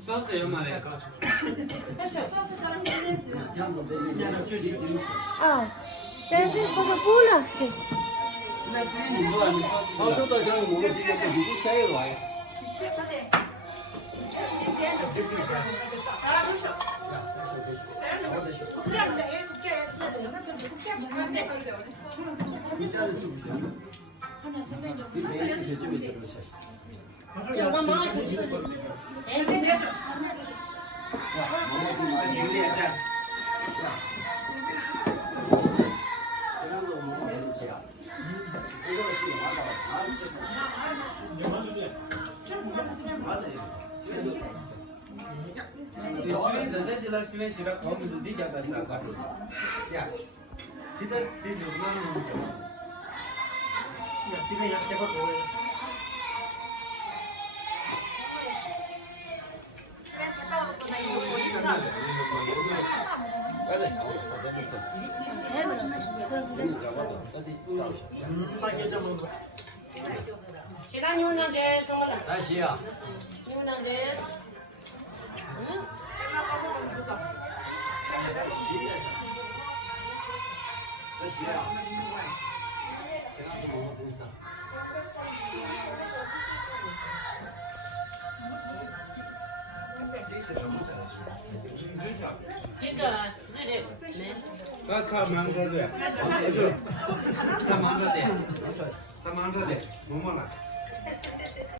소스 얼마래? 아, 내가 거기 불러.那是你做的，你说是的。到这个我们下一轮。我妈说这个，哎，没事。有点赞。시베시라 거기도 되게 잘 가고. 야, 진짜 되게 많은 거. 야, 시베 약해 봐 도. 시간 유난제 정말. 다시야. 유난제. 진짜 네. 다 망가져. 다 망가져. 다 망가져. 뭐 먹나?